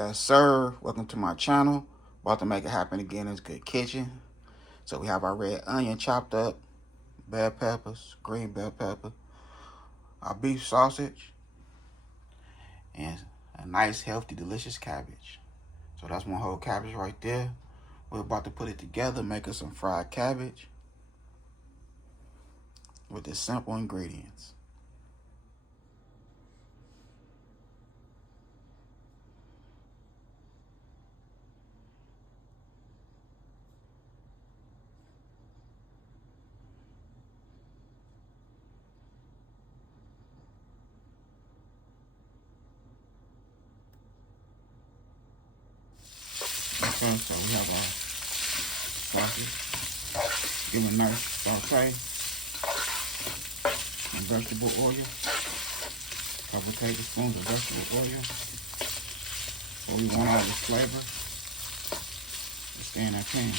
Yes, sir. Welcome to my channel. About to make it happen again in this good kitchen. So we have our red onion chopped up, bell peppers, green bell pepper, our beef sausage, and a nice, healthy, delicious cabbage. So that's one whole cabbage right there. We're about to put it together, make us some fried cabbage with the simple ingredients. Okay, so we have our sausage. Give it a nice saute. Some vegetable oil. Couple tablespoons of vegetable oil. So we want all this flavor to stay in that pan.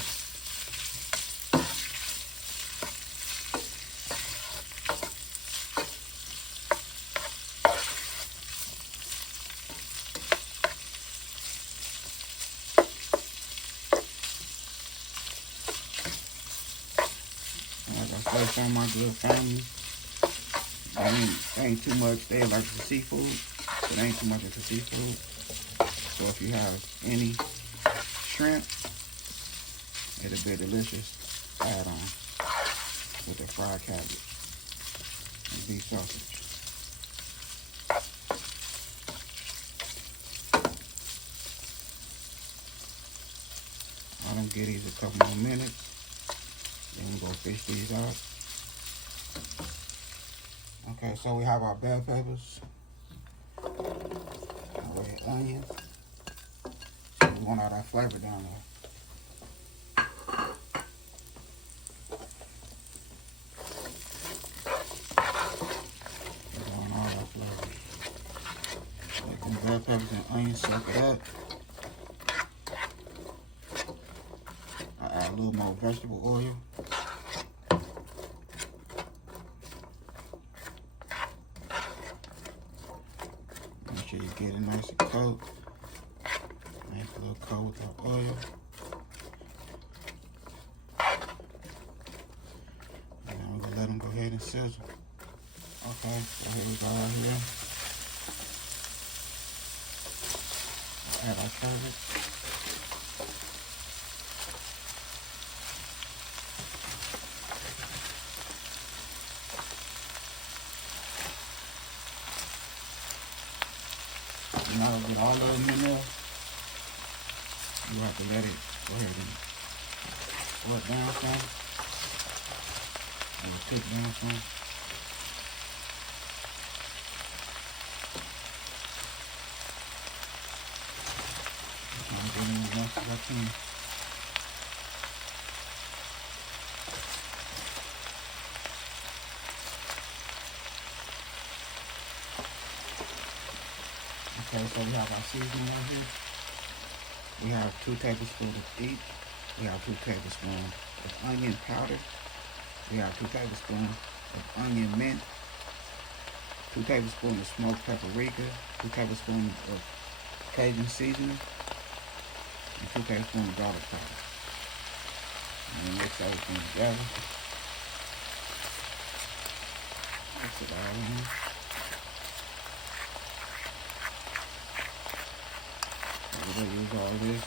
Like I say, some of my good family, ain't too much. They like the seafood, but ain't too much of the seafood. So if you have any shrimp, it'll be a delicious add-on with the fried cabbage and beef sausage. I'll give these a couple more minutes. Then we're gonna fish these out. Okay, so we have our bell peppers, our red onion. So we want all that flavor down there. We want all that flavor. Let them bell peppers and onions soak it up. I add a little more vegetable oil. Make sure you get it nice and coat. Nice little coat with the oil. And then we're gonna let them go ahead and sizzle. Okay, so here we go right here. Add our cabbage. Now get all of them in there. You have to let it go ahead and work down some. And cook down some. I'm getting as much as I can. Okay, so we have our seasoning right here. We have 2 tablespoons of each. We have 2 tablespoons of onion powder. We have 2 tablespoons of onion mint. 2 tablespoons of smoked paprika. 2 tablespoons of Cajun seasoning. And 2 tablespoons of garlic powder. And then mix everything together. Mix it all in. We're going to use all this.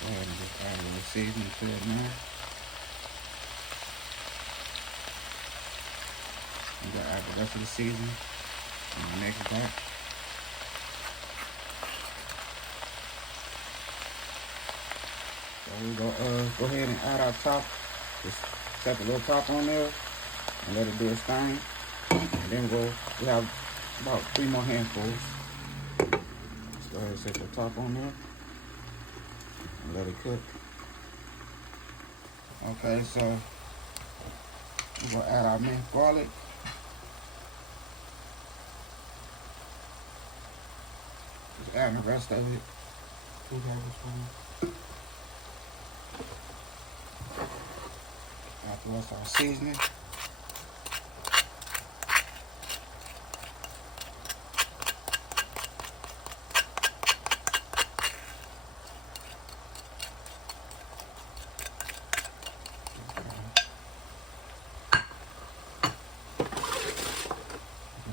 Go ahead and just add a little seasoning to it now. We're going to add the rest of the seasoning in the next batch. So we're going to go ahead and add our top. Just set the little top on there and let it do its thing. And then we have about 3 more handfuls. Just go ahead and set the top on there and let it cook. Okay, so we're gonna add our minced garlic. Just add the rest of it. 2 tablespoons. Add the rest of our seasoning.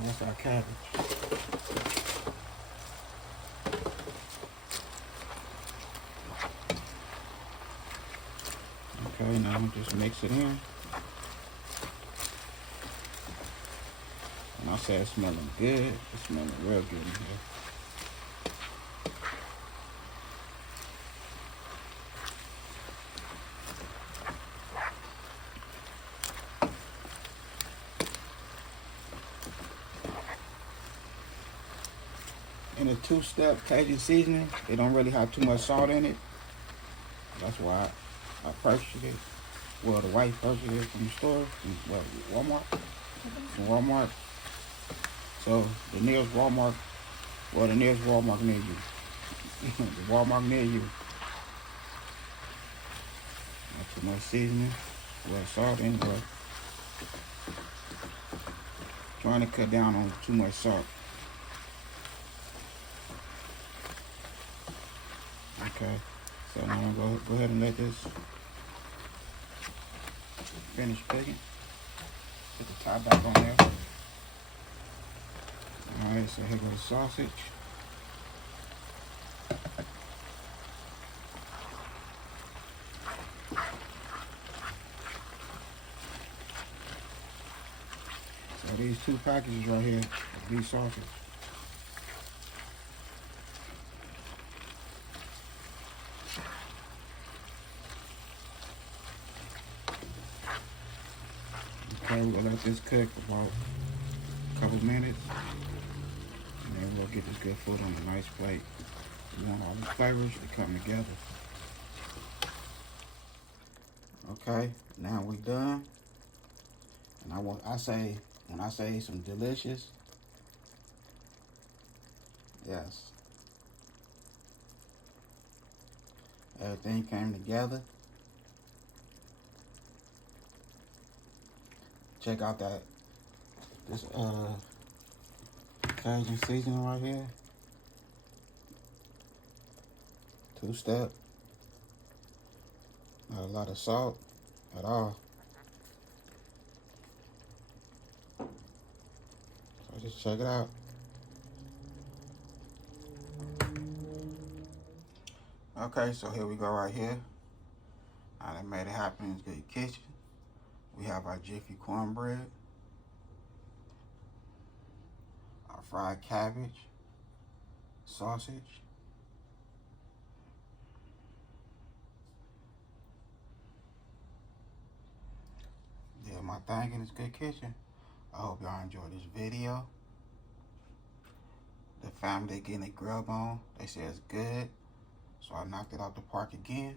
That's our cabbage. Okay, now just mix it in. And I say it's smelling good. It's smelling real good in here. In a two-step Cajun seasoning, it don't really have too much salt in it. That's why I purchased it. Well, the wife purchased it from the store, from Walmart. From Walmart. So the nearest Walmart, well, the nearest Walmart near you. The Walmart near you. Not too much seasoning. Well, salt in there. Trying to cut down on too much salt. Okay, so now I'm gonna go ahead and let this finish cooking. Put the top back on there. Alright, so here goes the sausage. So these two packages right here, these sausage. Okay, we're gonna let this cook for about a couple minutes. And then we'll get this good food on a nice plate. We want all the flavors to come together. Okay, now we're done. And when I say some delicious, yes. Everything came together. Check out this Cajun seasoning right here. Two-step. Not a lot of salt at all. So just check it out. Okay, so here we go right here. I done made it happen in the kitchen. We have our jiffy cornbread, our fried cabbage, sausage, yeah, my thing in this good kitchen. I hope y'all enjoyed this video. The family getting a grub on. They say it's good, so I knocked it out the park again.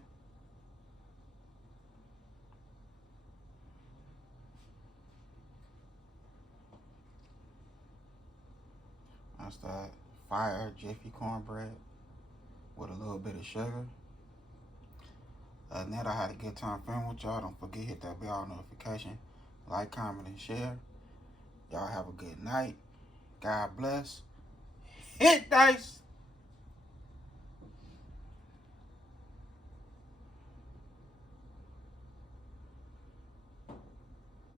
That's that fire jiffy cornbread with a little bit of sugar. Other than that, I had a good time filming with y'all. Don't forget, hit that bell notification, like, comment, and share. Y'all have a good night. God bless. Hit dice.